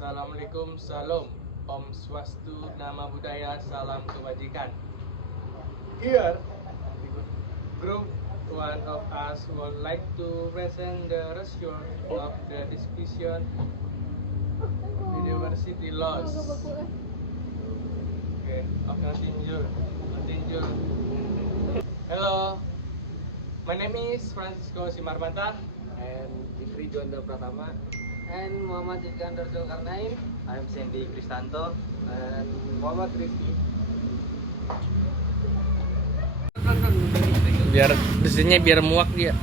Assalamualaikum, salam, Om Swastu, Nama Budaya, salam kebajikan. Here, group one of us would like to present the result of the discussion University laws. Okay, continue. Hello, my name is Francisco Simarmata and Fikri Juanda Pratama, and Muhammad Iskandar Zulkarnain. I'm Sandy Kristanto, and Muhammad Rizky. Biar desainnya biar muak dia.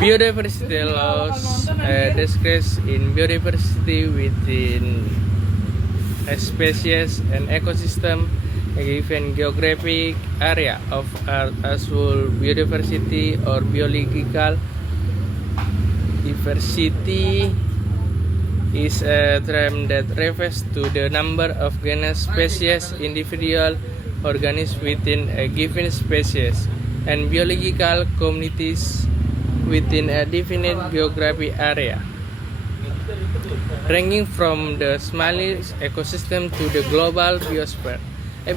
Biodiversity laws describes in biodiversity within a species and ecosystem a given geographic area of Earth as whole. Biodiversity or biological diversity is a term that refers to the number of genus, species, individual organisms within a given species, and biological communities within a definite geographic area, ranging from the smallest ecosystem to the global biosphere. A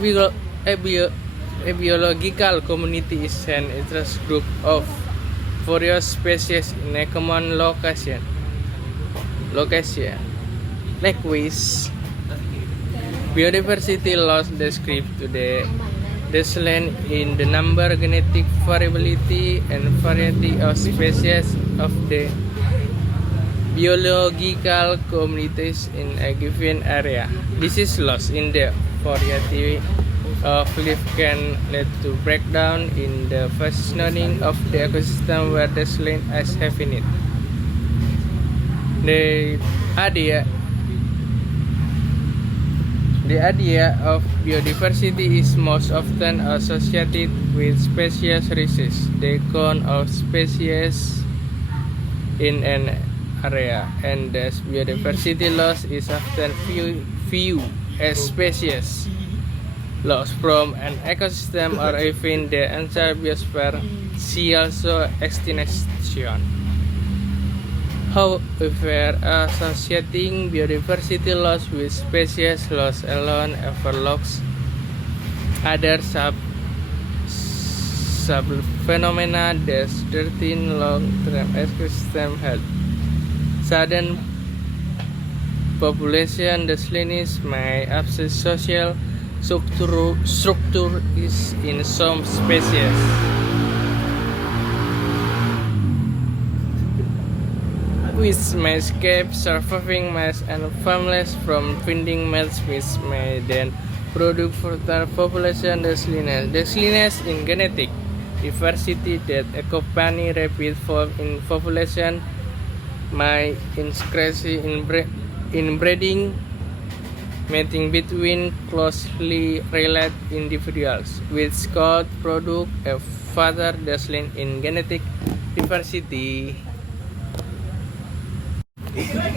biological community is an interest group of various species in a common location. Likewise, biodiversity laws describe the land in the number, genetic variability, and variety of species of the biological communities in a given area. This is loss in the variety of life can lead to breakdown in the functioning of the ecosystem where the land is having it. The idea of biodiversity is most often associated with species risks, the count of species in an area, and thus biodiversity loss is often viewed as species loss from an ecosystem or even the entire biosphere. See also extinction. However, associating biodiversity loss with species loss alone overlooks other sub-phenomena that threaten long-term ecosystem health. Sudden population declines may upset social structure is in some species. Which may escape surviving males and families from feeding males, which may then produce further population declines in genetic diversity that accompany rapid fall in population may increase in breeding, mating between closely related individuals, which could produce a further decline in genetic diversity.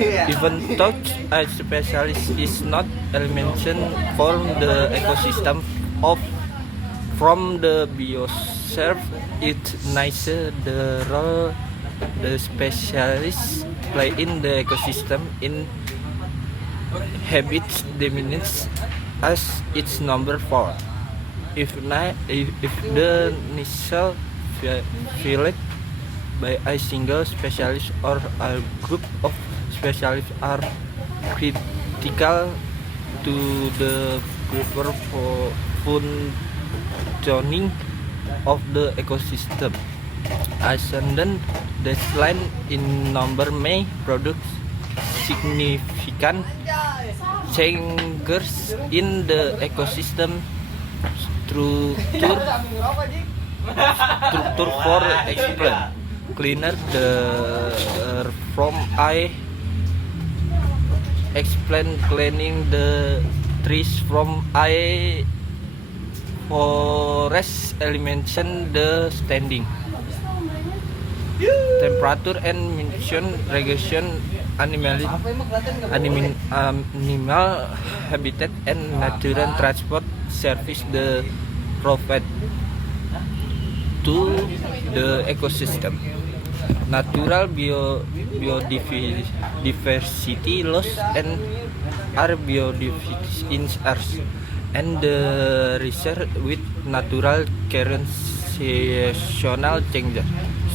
Even though a specialist is not elimination from the ecosystem from the biosphere, it neither the role the specialists play in the ecosystem in habits diminishes as its number 4. If the initial fielded by a single specialist or a group of specialists are critical to the proper functioning of the ecosystem. Ascendant decline in number may produce significant changes in the ecosystem structure. For example, cleaner the from I explain cleaning the trees from I forest elimination the standing temperature and emission regulation animal habitat and natural transport service the provide to the ecosystem. natural biodiversity loss and our biodiversity in Earth, and the research with natural transitional changes,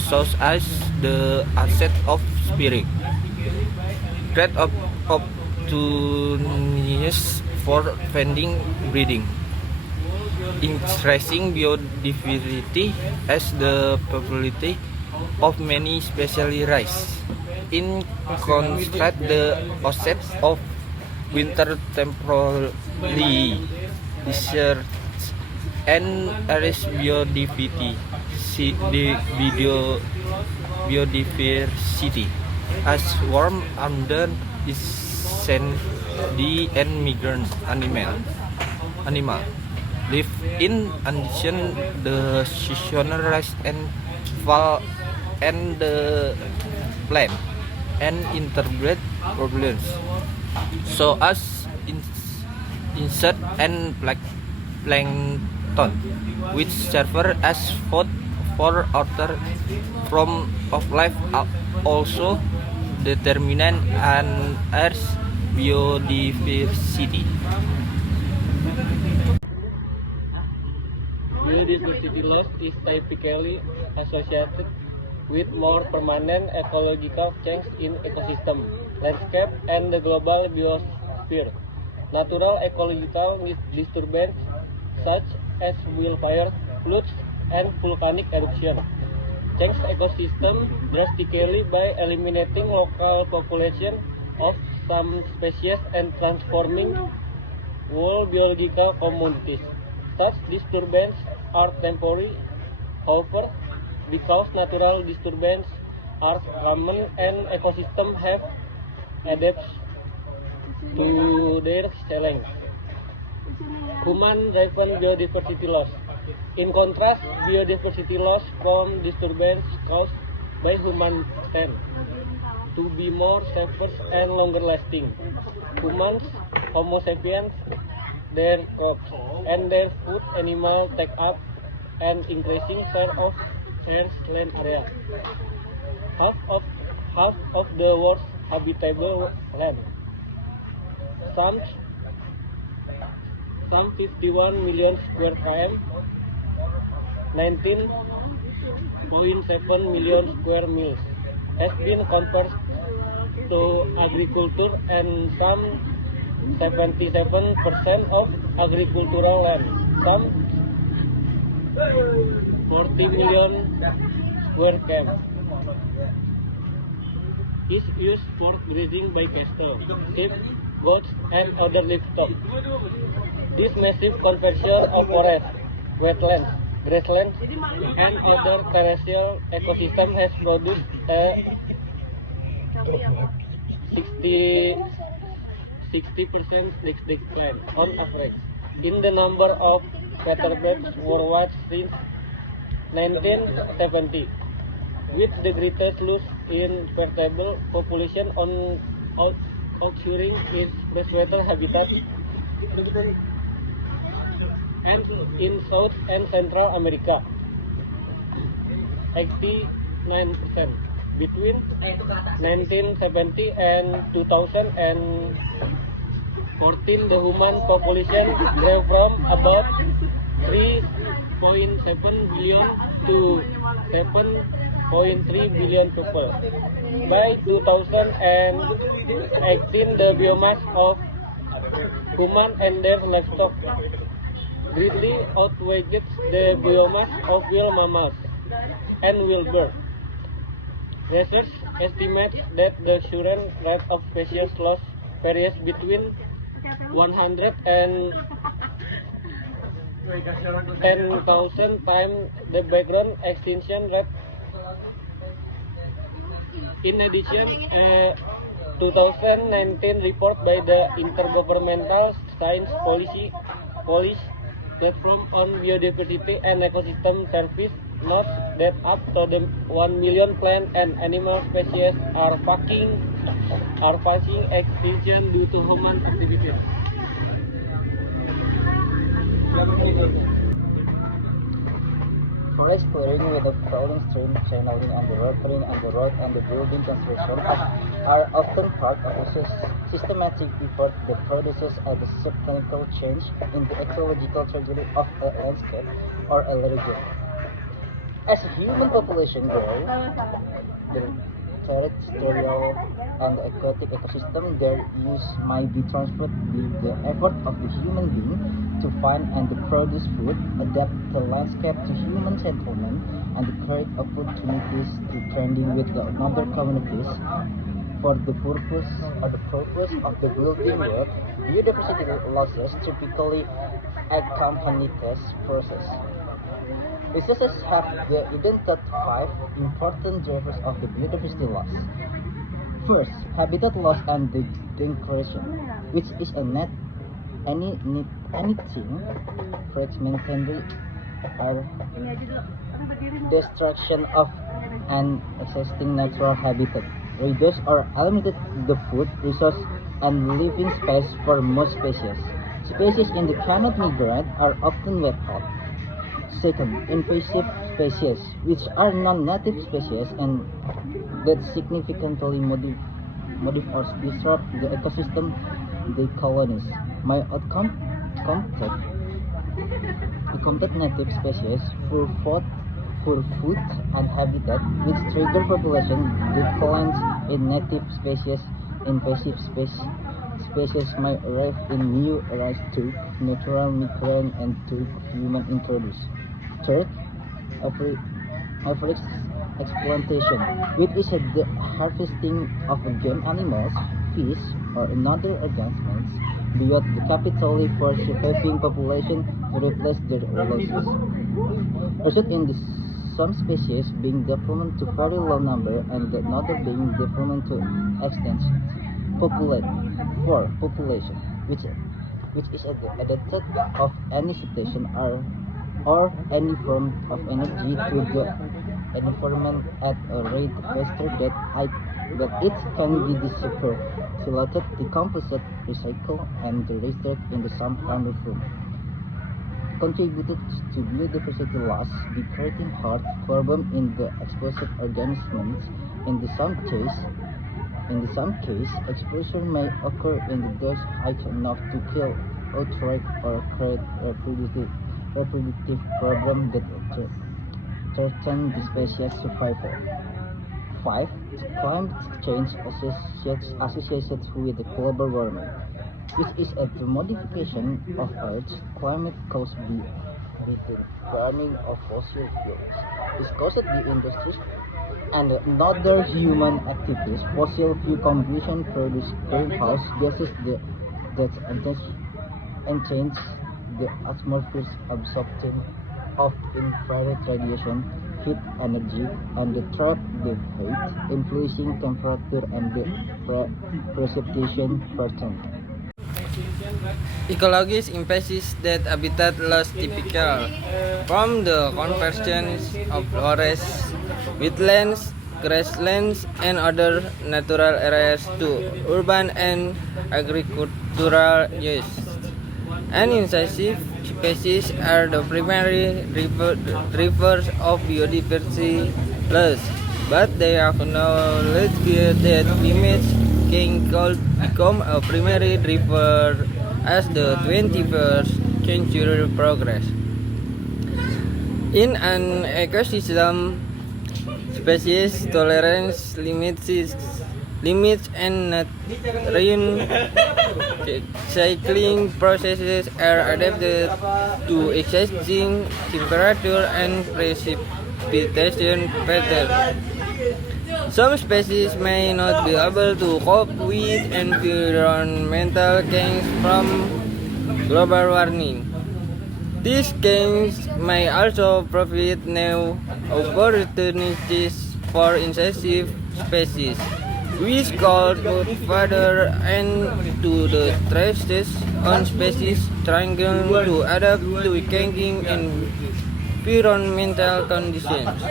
such as the asset of spirit, great opportunities for finding breeding, increasing biodiversity as the popularity of many species rise. In contrast, the asset of winter temporarily research and areas biodiversity as warm abundant is sandy and migrant animal live in addition the seasonal rise and fall and the plant and interbred problems so as insect and plankton which serve as food for other form of life are also determinant and Earth's biodiversity. Biodiversity loss is typically associated with more permanent ecological change in ecosystem, landscape, and the global biosphere. Natural ecological disturbance such as wildfires, floods, and volcanic eruption change ecosystem drastically by eliminating local population of some species and transforming whole biological communities. Such disturbances are temporary, however, because natural disturbances are common and ecosystems have adapted to their challenge. Human-driven biodiversity loss. In contrast, biodiversity loss from disturbance caused by humans tend to be more safer and longer lasting. Humans, Homo sapiens, their crops, and their food animals take up an increasing share of Earth's land area. Half of the world's habitable land. Some 51 million square km, 19.7 million square miles has been converted to agriculture, and some 77% of agricultural land, some 40 million square km, is used for grazing by cattle, sheep, goats, and other livestock. This massive conversion of forests, wetlands, grasslands, and other terrestrial ecosystem has produced a 60% decline on average in the number of vertebrates worldwide since 1970, with the greatest loss in vertebrate population on occurring in freshwater habitat and in South and Central America, 89%. Between 1970 and 2014, the human population grew from about 3.7 billion to 7.3 billion people. By 2018, the biomass of human and their livestock greatly outweighed the biomass of wild mammals and wild birds. Research estimates that the current rate of species loss varies between 100 and 10,000 times the background extinction rate. In addition, a 2019 report by the Intergovernmental Science Policy Platform on Biodiversity and Ecosystem Service notes that up to 1 million plant and animal species are facing extinction due to human activities. Forest clearing with a falling stream channeling and the repairing and the road and the building construction are often part of a systematic effort that produces a substantial change in the ecological trajectory of a landscape or a region. As human population grows, the terrestrial and aquatic ecosystem, their use might be transferred with the effort of the human being to find and to produce food, adapt the landscape to human settlement, and create opportunities to trending with the other communities. For the purpose of the building work, biodiversity losses typically accompany this process. Researchers have identified 5 important drivers of the biodiversity loss. First, habitat loss and degradation, which is anything fragmentary or destruction of an existing natural habitat, reduce or eliminate the food resource and living space for most species. Species in the cannot migrate are often withheld. Second, invasive species, which are non-native species and that significantly modify or disrupt the ecosystem they colonize. May outcome contact native species for food and habitat, which trigger population declines in native species. Invasive species might arrive in new areas to natural migrant and to human introduce. Third, exploitation, which is the harvesting of game animals, fish, or another organisms beyond the capitally for surviving population to replace their losses. Result in some species being development to very low number and another being development to extinction. Population, which is adapted of any situation or any form of energy to the environment at a rate faster than it can be dissipated, filtered, decomposed, recycled, and restored in some harmful form. Contributed to biodiversity loss by creating hard carbon in the exposed organisms. In some case, exposure may occur in the dose high enough to kill outright or create reproductive problem that threaten the species survival. 5. Climate change associated with global warming, which is a modification of Earth's climate caused by the burning of fossil fuels. Is caused by industries and other human activities. Fossil fuel combustion produce greenhouse gases that enhance the atmosphere's absorption of infrared radiation, heat energy, and trap the heat, influencing temperature and the precipitation pattern. Ecologists emphasize that habitat loss typical from the conversion of forests, wetlands, grasslands, and other natural areas to urban and agricultural use. And invasive species are the primary drivers of biodiversity loss, but they acknowledge that limits can become a primary driver as the 21st century progresses. In an ecosystem, species tolerance limits and nutrient cycling processes are adapted to existing temperature and precipitation patterns. Some species may not be able to cope with environmental change from global warming. These changes may also provide new opportunities for invasive species, which could put further end to the stresses on species trying to adapt to changing environmental conditions.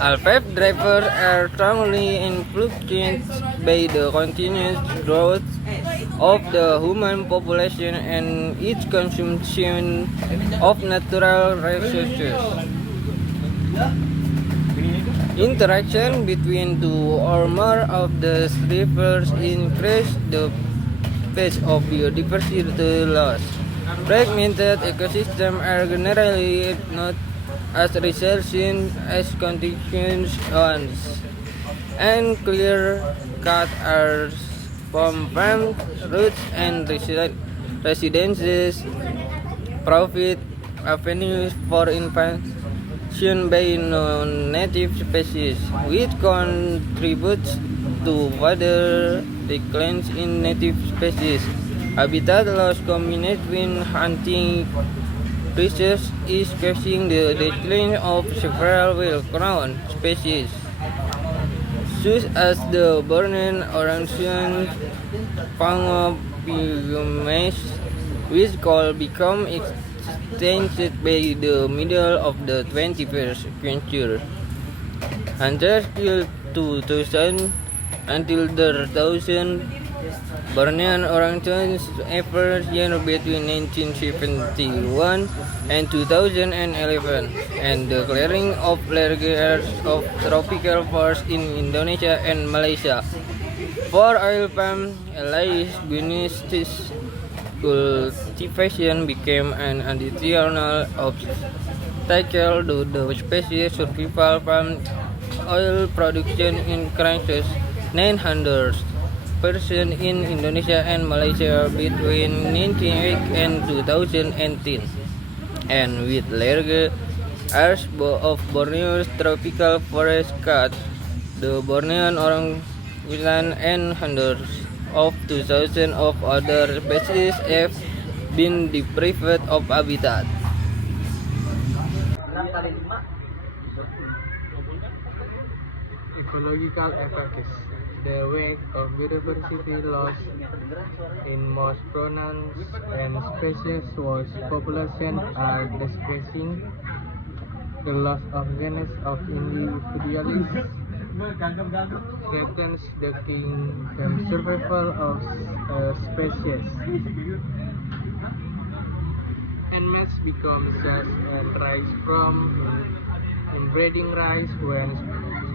All 5 drivers are strongly influenced by the continuous growth of the human population and its consumption of natural resources. Interaction between two or more of the rivers increase the pace of biodiversity loss. Fragmented ecosystems are generally not as resilient as continuous ones, and clear-cut areas from farm routes and residences provide avenues for invasion by non-native species, which contributes to further declines in native species. Habitat loss combined with hunting pressures is causing the decline of several wild-ground species, such as the Bornean orangutan, Pangopygomes, which could become extinct by the middle of the 21st century. Hunters killed 2,000 until 3,000 Bornean orangutans every year between 1971 and 2011, and the clearing of large areas of tropical forests in Indonesia and Malaysia for oil palm cultivation became an additional obstacle to the species survival. Palm oil production increased 900% in Indonesia and Malaysia between 1998 and 2010, and with large areas of Borneo's tropical forest cut, the Bornean orangutan and hundreds of thousands of other species have been deprived of habitat. Ecological effects. The rate of biodiversity loss in most pronounced and species was population are decreasing. The loss of genus of individuals threatens the kingdom survival of species. And mass become such and rise from inbreeding rise when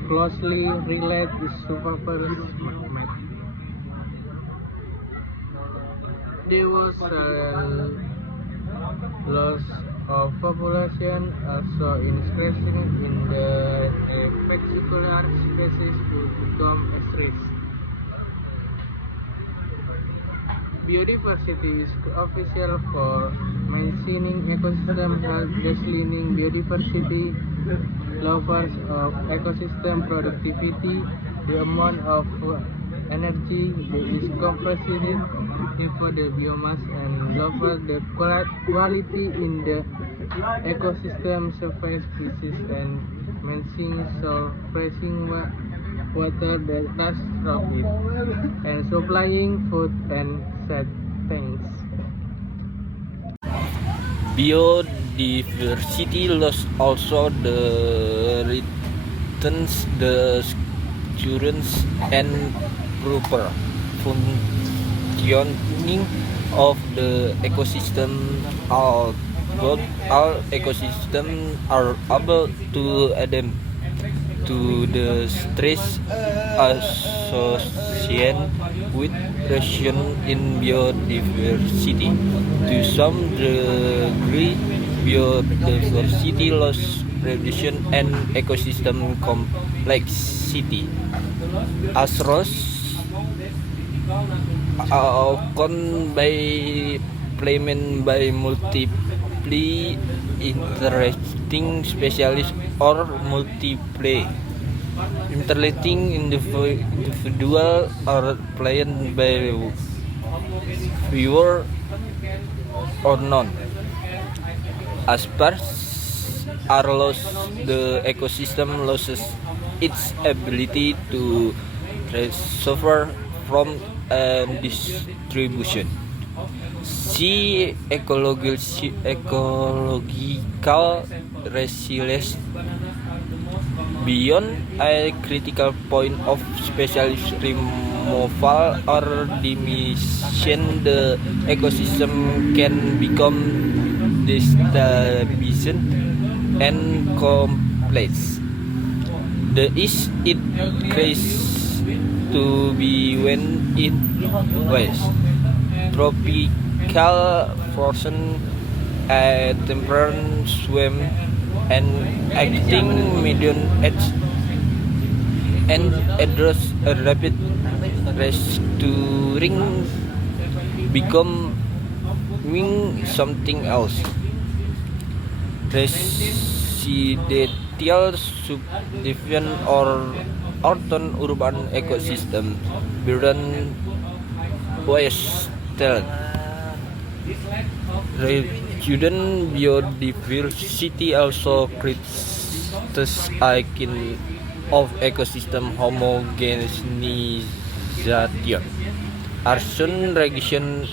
closely related to survival. There was a loss of population also increasing in the particular species who become extinct. Biodiversity is official for maintaining ecosystem health, declining biodiversity, lowers of ecosystem productivity, the amount of energy that is compressed for the biomass, and lower the quality in the ecosystem surface species, and maintaining suppressing water that does profit, and supplying food and sustenance. Biodiversity loss also threatens the currents and proper functioning of the ecosystem. Although all ecosystems are able to adapt to the stress associated with reduction in biodiversity. To some degree, biodiversity loss, reduction, and ecosystem complexity as occurred by implement by multiply interesting specialists or multiply interacting individual or planned by viewer or none. As part are lost, the ecosystem loses its ability to recover from distribution. See ecological resilience. Beyond a critical point of specialist removal or diminution, the ecosystem can become destabilized and completely place. The east it grace to be when it west. Tropical frozen a temperate swim and acting medium edge and address a rapid restoring becoming something else. Residential subdivision or urban ecosystem burden waste talent. Reduced biodiversity also creates a kind of ecosystem homogenization. Arson regulation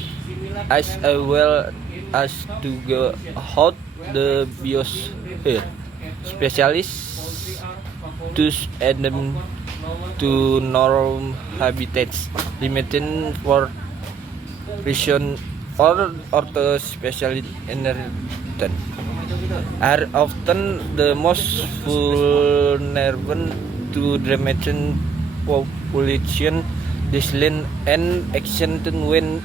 as well as to go out the biosphere. Specialists to them to norm habitats limiting for reason or the specialist inheritance are often the most vulnerable to damage population decline and extinction when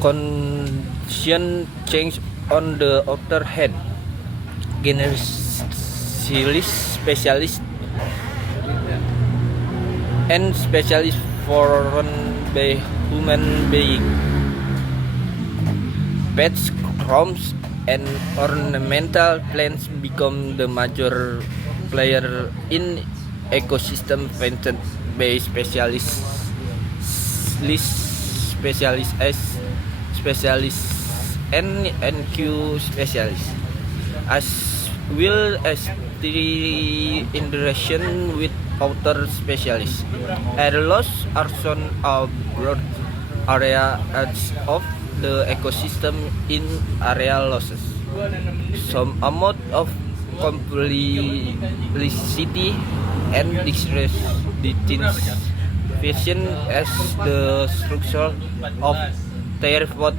conditions change. On the other hand, specialists and specialists foreign by human being, pets, crops, and ornamental plants become the major player in ecosystem painted by specialists and NQ specialists, as well as the interaction with other specialists. Air loss are shown a broad area of the ecosystem in area losses. Some amount of complexity and distinction as the structure of their food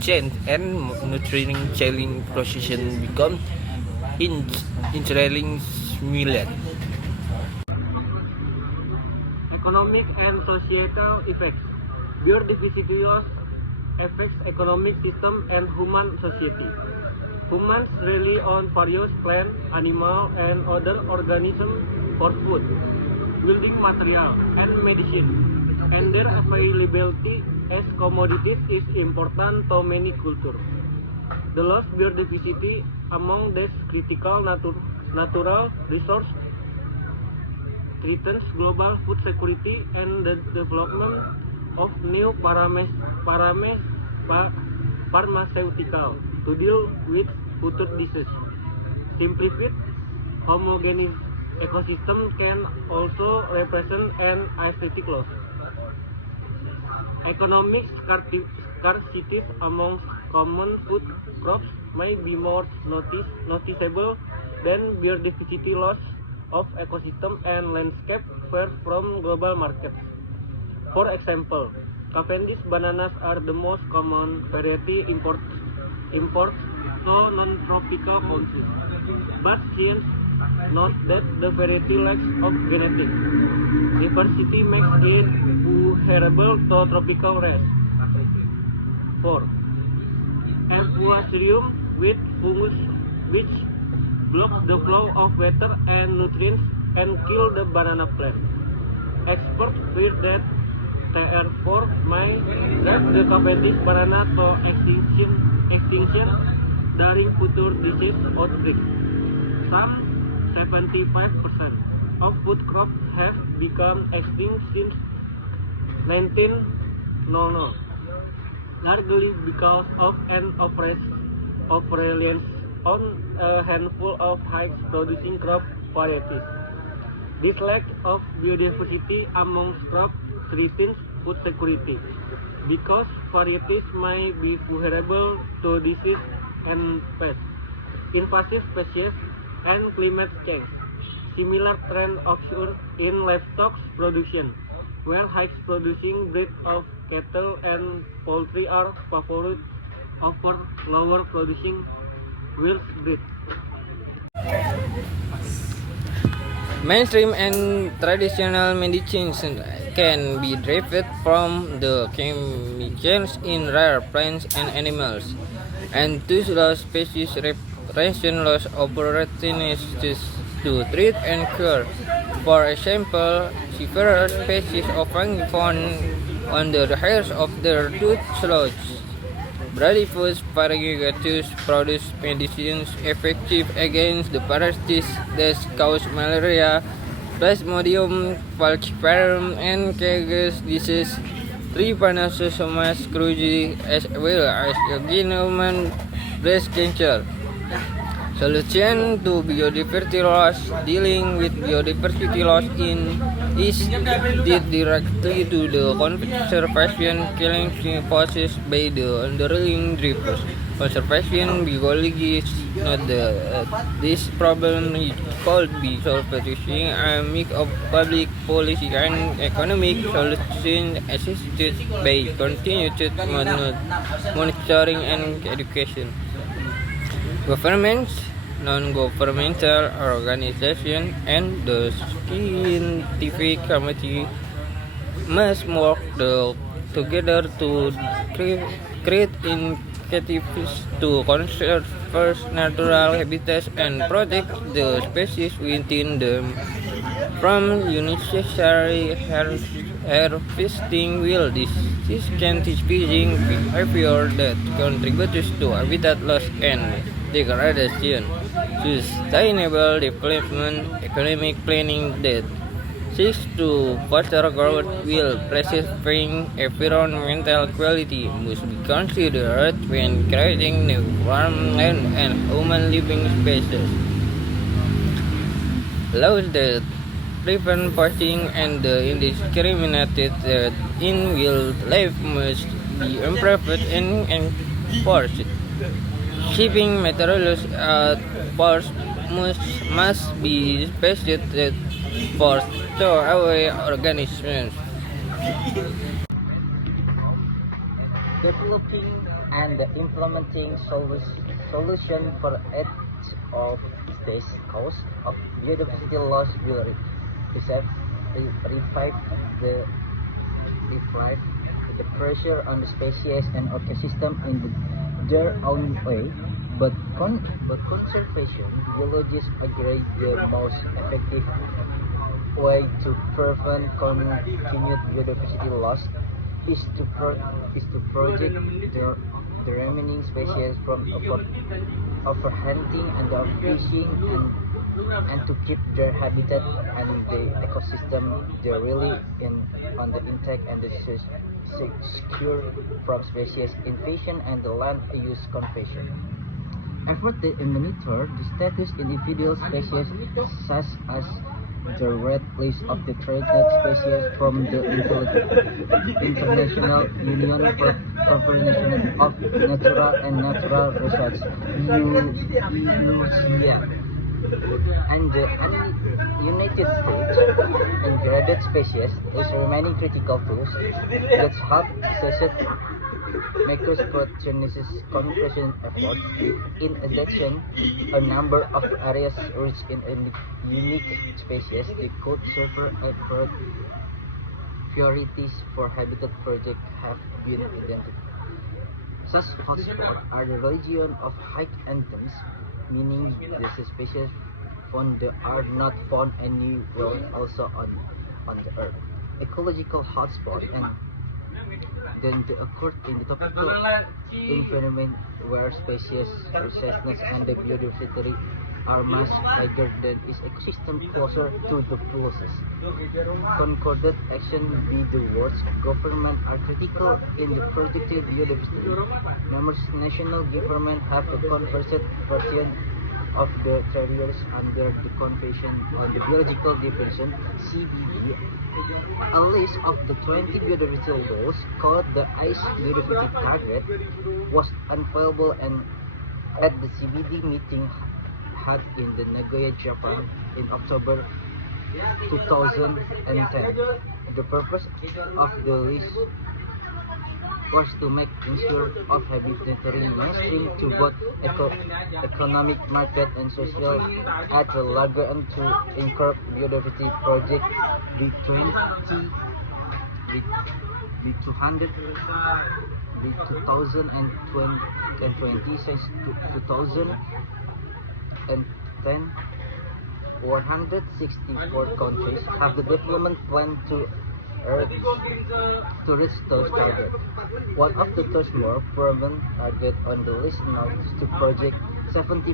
chain and nutrient chain procession become entirely similar. Economic and societal effects. Biodiversity loss affects economic system and human society. Humans rely on various plant, animal, and other organisms for food, building material, and medicine, and their availability as commodities is important to many cultures. The lost biodiversity among these critical natural resources threatens global food security and the development of new pharmaceuticals to deal with future diseases. Simplified, homogeneous ecosystem can also represent an aesthetic loss. Economic scarcity among common food crops may be more noticeable than biodiversity loss of ecosystem and landscape far from global markets. For example, Cavendish bananas are the most common variety imports to non-tropical countries, but since note that the variety lacks of genetic diversity makes it vulnerable to tropical race. 4. Apiarium with fungus which block the flow of water and nutrients and kill the banana plant. Experts fear that therefore may drive the Cavendish banana to extinction during future disease outbreaks. Some 75% of food crops have become extinct since 1900, largely because of an over-reliance on a handful of high-producing crop varieties. This lack of biodiversity among crops threatens food security, because varieties may be vulnerable to disease and pests, invasive species, and climate change. Similar trend occurs in livestock production, where high-producing breeds of cattle and poultry are favored over lower-producing wild breeds. Mainstream and traditional medicine can be derived from the chemicals in rare plants and animals, and thus lost species representation loss opportunities to treat and cure. For example, several species of fungi found on the hairs of the tooth sloths. Bradyphus variegatus produce medicines effective against the parasites that cause malaria, Plasmodium falciparum, and Chagas disease, Trypanosomas cruzi, as well as human breast cancer. Solution to biodiversity loss. Dealing with biodiversity loss is directly to the conservation killing process by the underlying drivers. Conservation biology is not this problem could be solved using a mix of public policy and economic solutions assisted by continued monitoring and education. Governments, non-governmental organizations, and the scientific community must work together to create initiatives to conserve natural habitats and protect the species within them from unnecessary harvesting. Will this can teach fishing behavior that contributes to habitat loss and degradation, sustainable development, economic planning that seeks to foster growth while preserving environmental quality must be considered when creating new farmland and human living spaces. Laws that prevent poaching and the indiscriminated in wildlife must be improved and enforced. Shipping materials at ports must be specified for stowaway organisms. Developing and implementing solution for each of these causes of biodiversity loss will revive the pressure on the species and ecosystem in their own way, but conservation biologists agree the most effective way to prevent continued biodiversity loss is to protect the remaining species from overhunting and overfishing and to keep their habitat and the ecosystem they're really on the intact and the secure from species invasion and the land use conversion. Effort to monitor the status individual species such as the red list of the threatened species from the International Union for Conservation of Natural and Natural Resources (UNCIA) and the United States endangered species is remaining critical tools that help assess macroprotectionist conservation efforts. In addition, a number of areas rich in unique species that could serve as priorities for habitat projects have been identified. Such hotspots are the region of high endemics, meaning the species found are not found anywhere also on the earth. Ecological hotspots and then they occur in the tropical environment where species resistance and the biodiversity are much higher than its ecosystem closer to the poles. Concordant action by the world's government are critical in the protecting biodiversity. Numerous national governments have the converted version of the territories under the Convention on the Biological Diversity (CBD). A list of the 20 biodiversity laws called the ICE Biodiversity Target was unveiled and at the CBD meeting had in the Nagoya, Japan in October 2010. The purpose of the list was to make ensure of habitatory mainstream to both economic, market, and social at the larger and to incur biodiversity project the 2020 since 2010. 164 countries have the development plan to reach those targets. One of the those more prominent target on the list now is to project 70%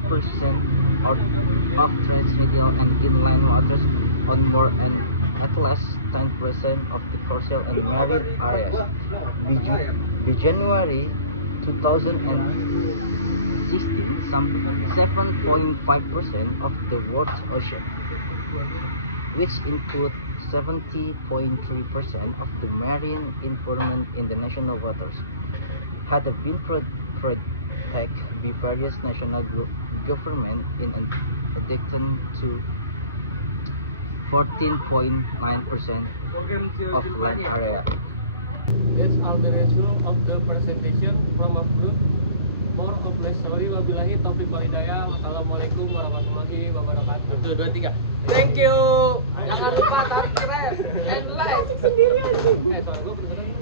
of terrestrial and inland waters on more and at least 10% of the coastal and marine areas. The January 2016, some 7.5% of the world's ocean, which include 70.3% of the marine environment in the national waters, had been protected by various national government in addition to 14.9% of land area. That's all the result of the presentation from a group. More of less sorry. Wabillahi taufiq wal hidayah. Wassalamualaikum warahmatullahi wabarakatuh. 1, 2, 3. Thank you. Jangan lupa tarik rem and like. Sorry, gue bener-bener